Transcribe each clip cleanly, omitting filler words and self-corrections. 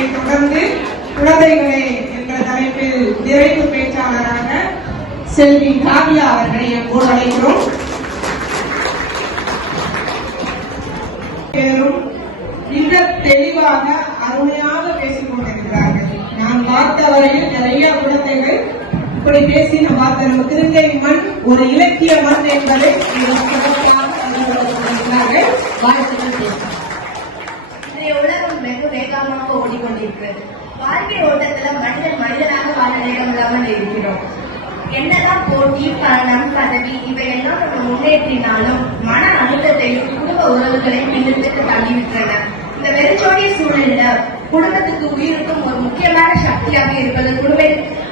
அவர்களை தொடர்ந்து குழந்தைகளை என்ற தலைப்பில் நிறைவு பேச்சாளராக செல்வி காவியா அவர்களை எப்போது அழைக்கிறோம். மிக தெளிவாக அருமையாக பேசிக் கொண்டிருக்கிறார்கள். நான் பார்த்த வரையில் நிறைய குழந்தைகள் இப்படி பேசின பார்த்த நம்ம திருங்கை மண் ஒரு இலக்கிய மண் என்பதை உலகம் வெகு வேகமாக ஓடிக்கொண்டிருக்கிறது. வாழ்க்கை ஓட்டத்துல மனிதன் மனிதனாக வாழ நேரம் இல்லாமல் இருக்கிறோம். என்னதான் போட்டி, பணம், பதவி இவையெல்லாம் நம்ம முன்னேற்றினாலும் மன அழுத்தத்தையும் குடும்ப உறவுகளையும் பின்னத்துக்கு தள்ளிவிட்டன. இந்த வெறிச்சோடிய சூழலில் குடும்பத்துக்கு உயிருக்கும் ஒரு முக்கியமான சக்தியாக இருப்பது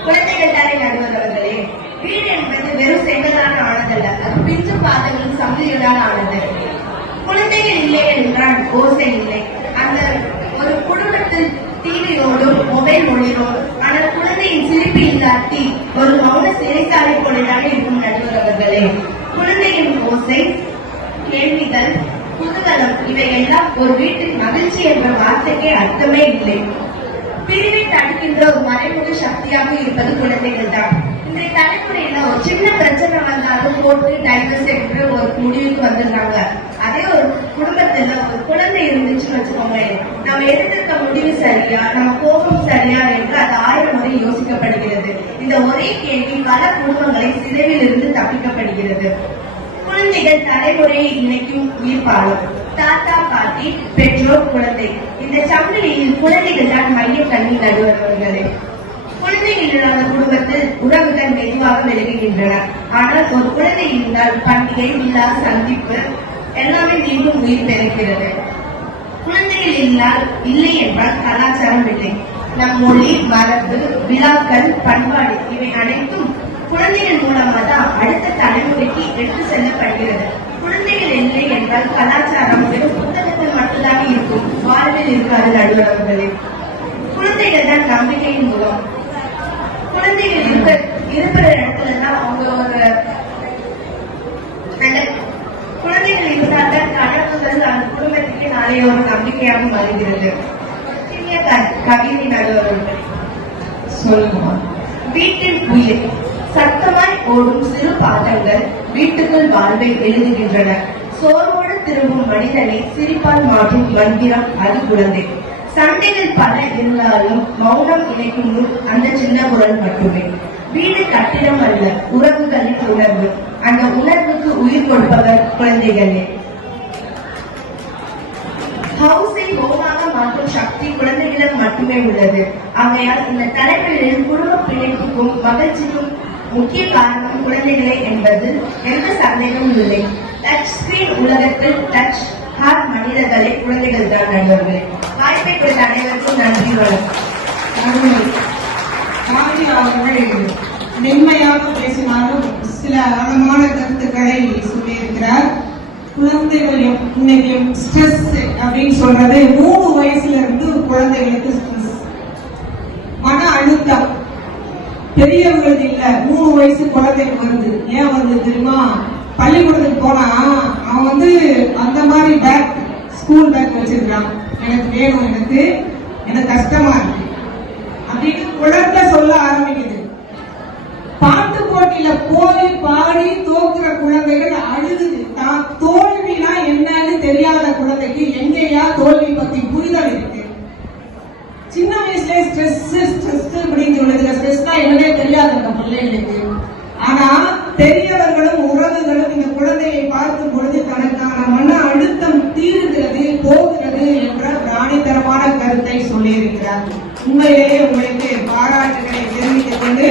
குழந்தைகள் தானே நடுவர்களே. வீடு என்பது வெறும் செங்கலான ஆனதல்ல, அது பிஞ்சு பாதங்களும் சங்கிலிகளால் ஆனது. குழந்தைகள் இல்லை என்றால் ஓசை இல்லை. அந்த ஒரு குடும்பத்தில் டிவியோடும் மொபைல் ஒளிரோடும் ஆனால் குழந்தையின் சிரிப்பு இல்லாட்டி ஒரு மௌன சிறைச்சாலை போலதான் இருக்கும் நடுவர்களே. குழந்தையின் ஓசை, கேள்விகள், குதூகலம் இவையெல்லாம் ஒரு வீட்டின் மகிழ்ச்சி என்ற வார்த்தைக்கே அர்த்தமே இல்லை. பிரிவை தடுக்கின்ற ஒரு மறைமுக சக்தியாக இருப்பது குழந்தைகள் தான். இன்றைய தலைமுறையில ஒரு சின்ன பிரச்சனை வந்தாலும் போட்டு டைவர்ஸ் என்று ஒரு முடிவுக்கு வந்துடுறாங்க. அதே ஒரு குடும்பத்துல ஒரு குழந்தை இருந்துச்சுன்னு வச்சுக்கோங்க, நம்ம எடுத்திருக்க முடிவு சரியா, நம்ம கோபம் சரியா என்று அது 1000 முறை யோசிக்கப்படுகிறது. இந்த ஒரே கேள்வி பல குடும்பங்களை சிதைவில் இருந்து தப்பிக்கப்படுகிறது. குழந்தைகள் தலைமுறையை இணைக்கும் உயிர்ப்பாளர். தாத்தா, பாட்டி, பெற்றோர், குழந்தை, இந்த சங்கிலியில் குழந்தைகள் தான் மைய கல்வி நடுவர்களே. குழந்தைகள் இல்லாத குடும்பத்தில் உறவுகள் மெதுவாக விலகுகின்றன. ஆனால் ஒரு குழந்தை இருந்தால் பண்டிகை, விழா, சந்திப்பு எல்லாமே மீண்டும் உயிர் பெறுகிறது. குழந்தைகள் இல்லை என்றால் கலாச்சாரம் இல்லை. நம் மொழி, மரபு, விழாக்கள், பண்பாடு இவை அனைத்தும் குழந்தைகள் மூலமாக தான் அடுத்த தலைமுறைக்கு எடுத்து செல்லப்படுகிறது. குழந்தைகள் இல்லை என்றால் கலாச்சாரம் வெறும் புத்தகத்தில் மட்டும்தான் இருக்கும், வாழ்வில் இருக்காது நடுவர்களே. குழந்தைகள் தான் நம்பிக்கையின் மூலம். குழந்தைகள் இருக்கிற இடத்துலதான் அவங்க ஒரு குழந்தைகள் இருந்தால்தான் கனவுகள் அந்த குடும்பத்துக்கு நாளைய ஒரு நம்பிக்கையாக வருகிறது. கவிதை நடுவர்கள் சொல்லுமா. வீட்டின் உயிர். சத்தமாய் ஓடும் சிறு பாதங்கள் வீட்டுக்குள் வாழ்வை எழுதுகின்றன. சோர்வோடு திரும்பும் மனிதனை சிரிப்பால் மாற்றும் மந்திரம் அது குழந்தை. சண்டைகள் பல இருந்தாலும் மௌனம் இணைக்கும் அந்த சின்ன குரல் மட்டுமே. வீடு கட்டிடம் அல்ல, உறவுகளின் உணர்வு. அந்த உணர்வுக்கு உயிர் கொடுப்பவர் குழந்தைகளே. ஹவுஸை ஹோமாக மாற்றும் சக்தி குழந்தைகளிடம் மட்டுமே உள்ளது. ஆகையால் இந்த தலைவர்களின் குடும்ப பிணைப்புக்கும் மகிழ்ச்சிக்கும் முக்கிய காரணம் குழந்தைகளே என்பது எந்த சந்தேகமும் இல்லை. டச் ஸ்கிரீன் உலகத்தில் டச் ஹார்ட் மனிதர்களே குழந்தைகள் தான் நடுவர்களே. வாய்ப்பை கொடுத்த அனைவருக்கும் நன்றி. அவர்கள் மென்மையாக பேசினாலும் சில ஆழமான கருத்துக்களை சொல்லியிருக்கிறார். குழந்தைகள் இன்னைக்கு ஸ்ட்ரெஸ் அப்படின்னு சொல்றது 3 வயசுல இருந்து குழந்தைகளுக்கு ஸ்ட்ரெஸ், மன அழுத்தம். பெரியவர்கள் இல்ல, 3 வயசு குழந்தைக்கு வருது. ஏன் வருது தெரியுமா? பள்ளிக்கூடத்துக்கு போனா அவன் அந்த மாதிரி பேக், ஸ்கூல் பேக் வச்சிருக்கான். எனக்கு வேணும், எனக்கு கஷ்டமா இருக்கு அப்படின்னு குழந்தை சொல்ல ஆரம்பிக்குது. பாட்டு போட்டியில போய் பாடி தோக்குற குழந்தைகள் அழுகுது. தான் தோல்வினா என்னன்னு தெரியாத குழந்தைக்கு எங்கேயா தோல்வி பத்தி புரிதல் இருக்கு. சின்ன வயசுல ஸ்ட்ரெஸ் அப்படின்னு சொல்லுது. ஸ்ட்ரெஸ்னா என்னன்னே தெரியாது அந்த பிள்ளைகளுக்கு. ஆனா பெரியவர்களும் உறவுகளும் இந்த குழந்தையை பார்க்கும் பொழுது தனக்கான மன அழுத்தம் தீர்கிறது, போகிறது என்ற பிராணித்தரமான கருத்தை சொல்லியிருக்கிறார். உண்மையிலேயே உங்களுக்கு பாராட்டுகளை தெரிவித்துக் கொண்டு